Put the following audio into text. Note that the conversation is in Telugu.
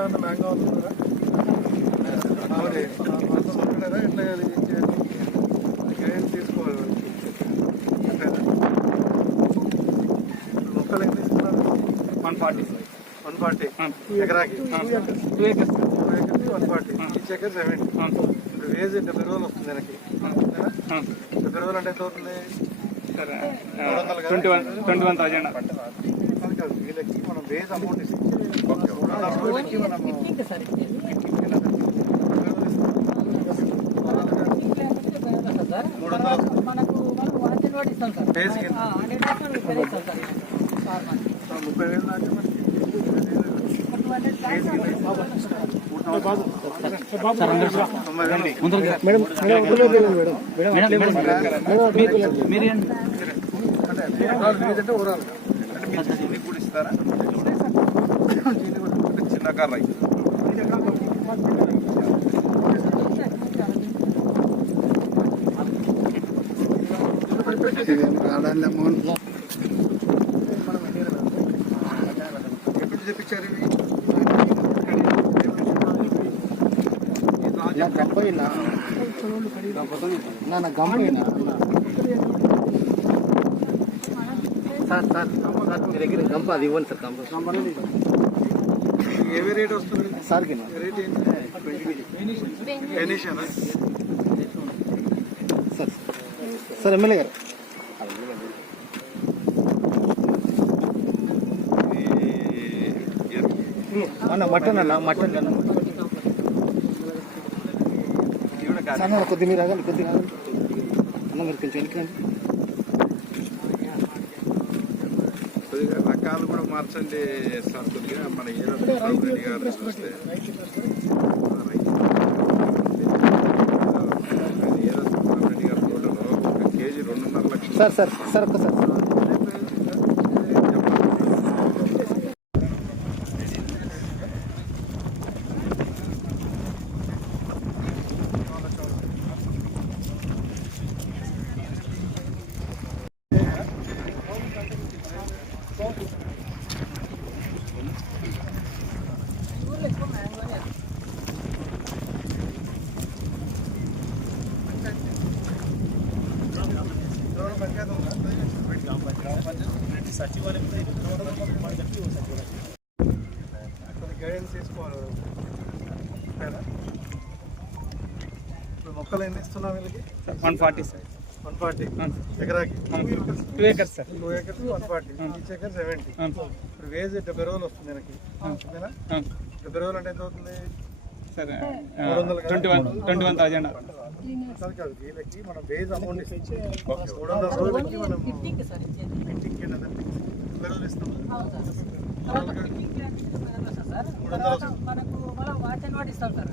ఏమన్నా మ్యాంగో అవుతుందా? మరి మొత్తం ఒక్కడేనా ఎట్లా చేయాలి? ఏం చేయాలి గైడెన్స్ తీసుకోవాలి మొక్కలు ఎన్ని ఇస్తున్నారు వన్ ఫార్టీ. One forty. ఎకరాకి. Two acres ఎకర్కి one forty. Each acre seventy. ఇప్పుడు వేజ్ డెబ్బై రోజులు వస్తుంది వెనక్కి? డెబ్బై రోజులు అంటే ఎంత అవుతుంది? సరే. Twenty one twenty one thousand. అది కాదు. వీళ్ళకి మనం వేజ్ అమౌంట్ ఇస్తాం ముప్పై వేలు దాకా అంటే ఓవరాల్ అంటే మీరు కూడా ఇస్తారా చిన్న కార్ రైతు ఎప్పుడు తెప్పించారు ఇవి సార్ సార్ సార్ మీ దగ్గర గంప అది ఇవ్వండి సార్ గంప. ఏవే రేట్ వస్తుంది? సార్ రేట్ ఏంటి? సార్ సార్ ఎమ్మెల్యే గారు. అన్న మటన్ అన్న మటన్ అన్న. సార్ కొద్ది మీరు ఆగండి అన్న మీరు కొంచెం వెనక్కి కొద్దిగా రకాలు కూడా మార్చండి సార్ కొద్దిగా మన ఏదో రెడ్డి గారు చూస్తే. ఏదో రెడ్డి గారి తోటలో ఒక కేజీ రెండున్నర లక్షలు. సార్ సార్ సార్ ఒక్కసారి మొక్కలు ఎన్ని ఇస్తున్నాం వీళ్ళకి one forty sir one forty ఎకరాకి. Two acres sir two acres one forty each seventy ఇప్పుడు వేజ్ డెబ్బై రోజులు వస్తుంది అంతేనా డెబ్బై రోజులు అంటే ఎంత అవుతుంది సరే twenty one twenty one thousand అసలు కాదు వీళ్ళకి మనం వేజ్ అమౌంట్ ఇస్తాం. మూడు వందల రోజులకి మనం ఫిఫ్టీకి డెబ్బై రోజులు మనకు మనం వాడు ఇస్తాం సార్